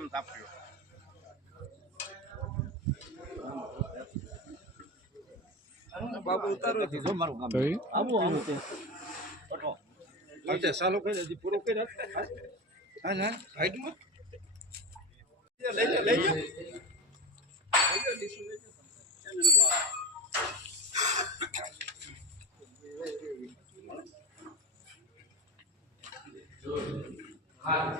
comes up to you. Babu જો મારું કામ. આવો આવો ઓઠો લાગે ચાલો કરી હજી પૂરો કરી હા ના હાઈટ મત લઈ લઈ લે હા.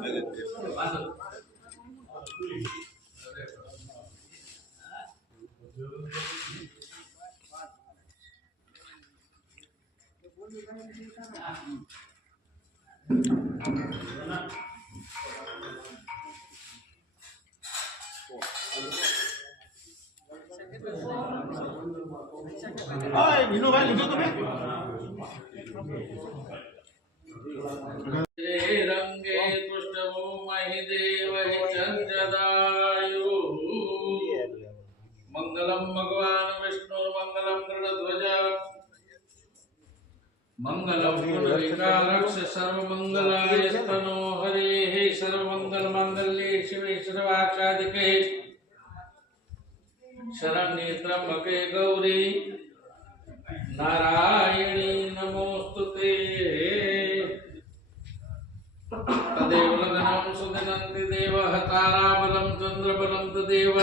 Víctor, vas. मङ्गलं पुनरिकालक्ष सर्वमङ्गलाय स्तनो हरेः सर्वमङ्गलमाङ्गल्ये शिवे सर्वाक्षादिके शरण्ये त्र्यम्बके गौरी। नारायणी नमोऽस्तु ते। तदेव लग्नं सुदिनन्ति देवः ताराबलं चन्द्रबलं तदेव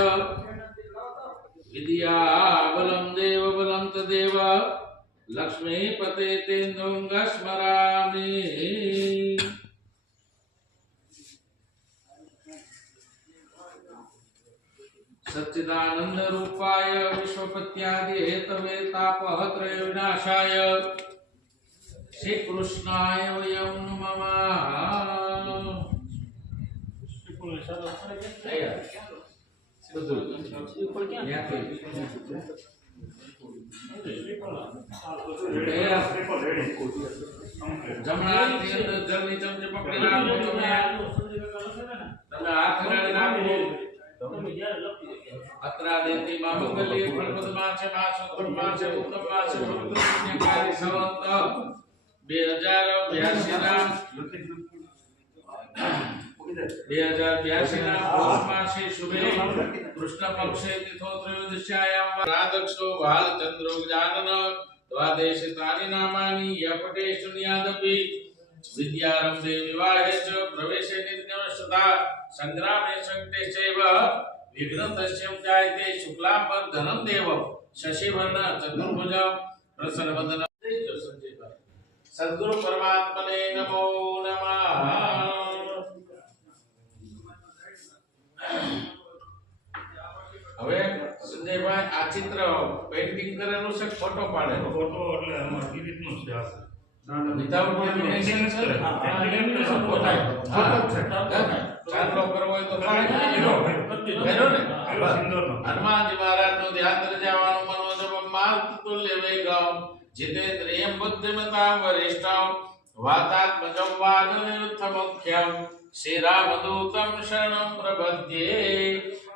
विद्याबलं देवबलं तदेव लक्ष्मीपते रूपाय विश्वपत्यादि हेतवे तापहत्रय विनाशाय। श्री कृष्णाय वयम नमः જમણા હાથની અંદર જળની ચમચી પકડી રાખો તમે તમે હાથ અડાડી રાખો અત્રા દેતી માં મંગલી ફળપદમાં છે માં સુત્રમાં છે ઉત્તમમાં છે પુણ્યકારી સંવંત બે હજાર બ્યાસી ના બે હજાર બ્યાસી ના પૌષ માસે શુભે कृष्णपक्षे तिथो त्रयोदश्यायां द्वादक्षो बालचन्द्रो तानि नामानि विद्यारम्भे विवाहे च प्रवेशे सङ्ग्रामे चैव विघ्नतस्यं जायते शशिवर्ण सद्गुरु परमात्मने नमो नमः। હવે સંજયભાઈ આ ચિત્ર પેઇન્ટિંગ કરેલું છે કે ફોટો પાડેલો ફોટો એટલે આમાં કેવી રીતનું છે આ વિધાઉટ લેમિનેશન છે ને? હા, lamination ફોટો થાય. હા. ફોટો છે. હા. ચાંદલો કરવો હોય તો થાય હીરો, હીરો ને? હીરો સિંદૂરનો. હનુમાનજી મહારાજ નું ધ્યાન દર્જાવાનું મનોજપ માર્ગ તુલ્ય વેગમ જીતેન્દ્રિયમ બુદ્ધિમતામ વરિષ્ઠમ વાતાત્મજમ વાદ નિરુદ્ધ મુખ્યમ શ્રી રામદૂતમ શરણમ પ્રબધ્યે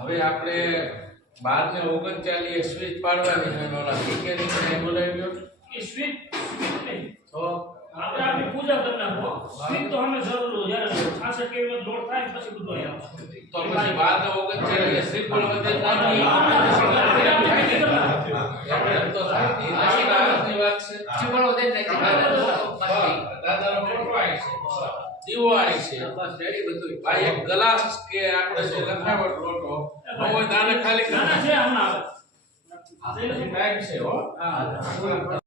હવે આપણે બાર ને ઓગણચાલીસ સ્વિચ પાડવાની છે ઓલા ક્રિકેટિંગ ને બોલાવ્યો એ સ્વિચ તો આપણે આપણી પૂજા કરી નાખો સ્વિચ તો અમે જરૂર જ્યારે છાસઠ કેવી લોડ થાય પછી બધું આવી. તો પછી બાર ને ઓગણચાલીસ સ્વિચ બોલાવવા તો વાત છે. દાદા દિવાળી છે. રેડી બધું ભાઈ એક ગ્લાસ કે આપણે જે લખાવટ લોટો હોય દાને ખાલી છે હમણાં ટાઈમ છે હો.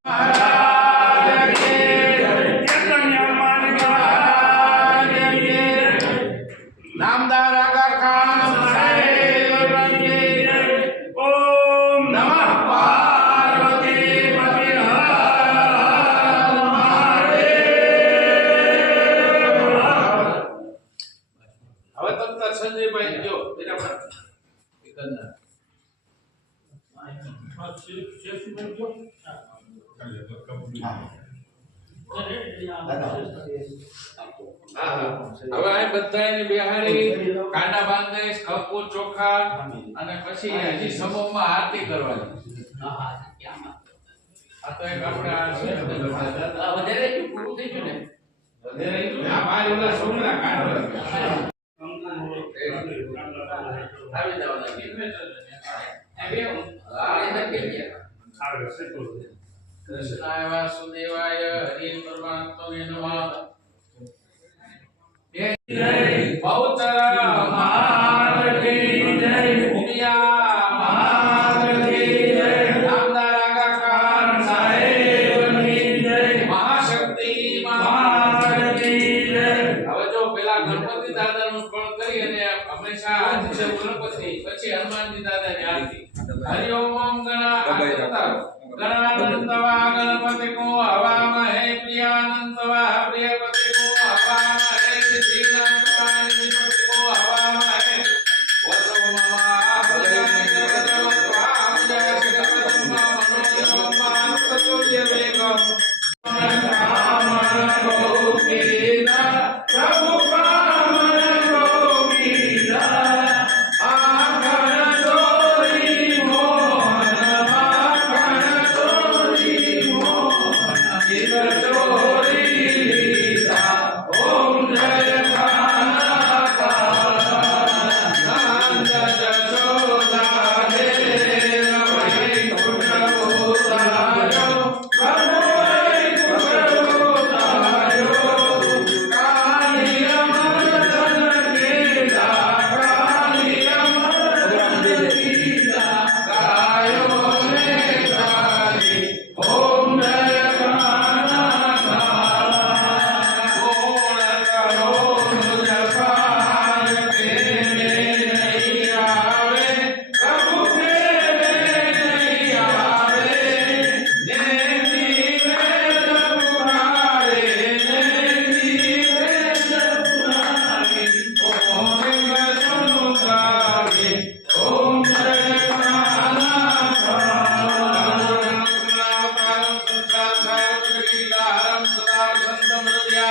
હા. હવે આ બધાયને બિહારી કાંડા બાંધે કપો ચોખા અને પછી હજી સમૂહમાં આરતી કરવાની. આ તો એક આપણે આ છે ને? વધારે? આ ભાઈ ઓલા છોકરા કાંડા આવી કૃષ્ણાય વાસુદેવાય હરિ హరి ఓం గణ గణపతి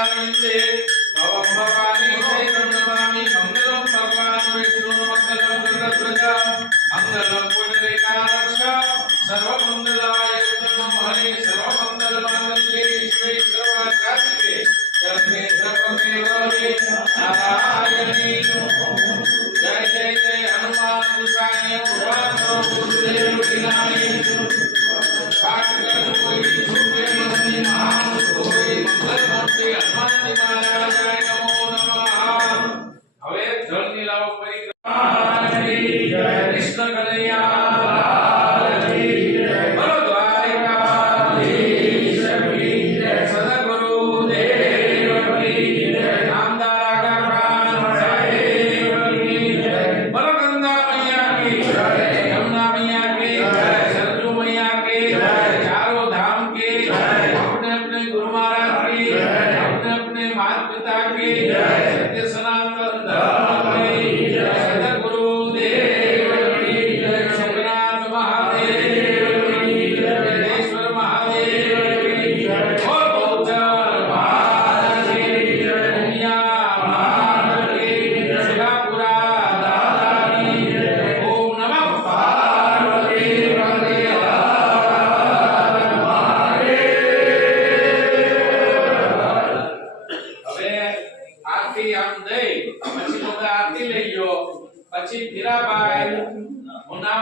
ప్రతిష్టాపయించే భవంభవాని శైవం మంగళం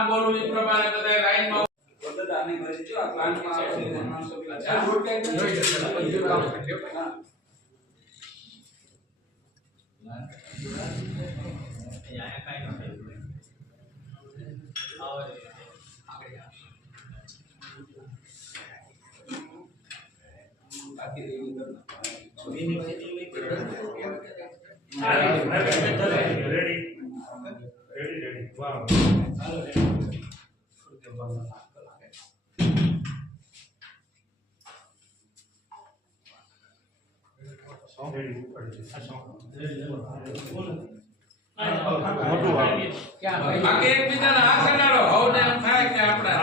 હું નામ બોલું એ પ્રમાણે બધા લાઈનમાં રેડી રેડી રેડી બાકી એકબીજાને હાથ લગાડો હવને એમ થાય કે આપણે.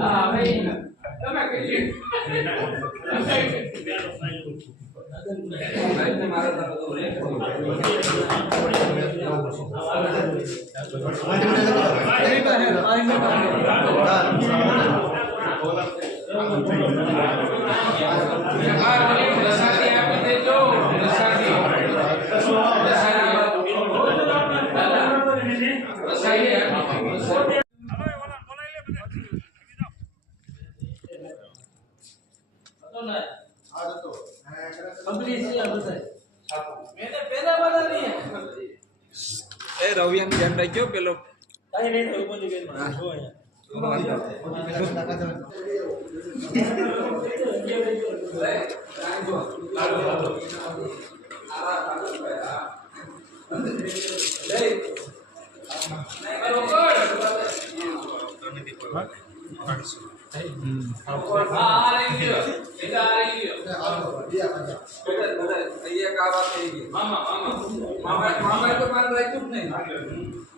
Ah, vem. Toma aquele. サイヤーみたいなの? ધ્યાન રાખજો પેલો કઈ નહીં 就是那啥，那种。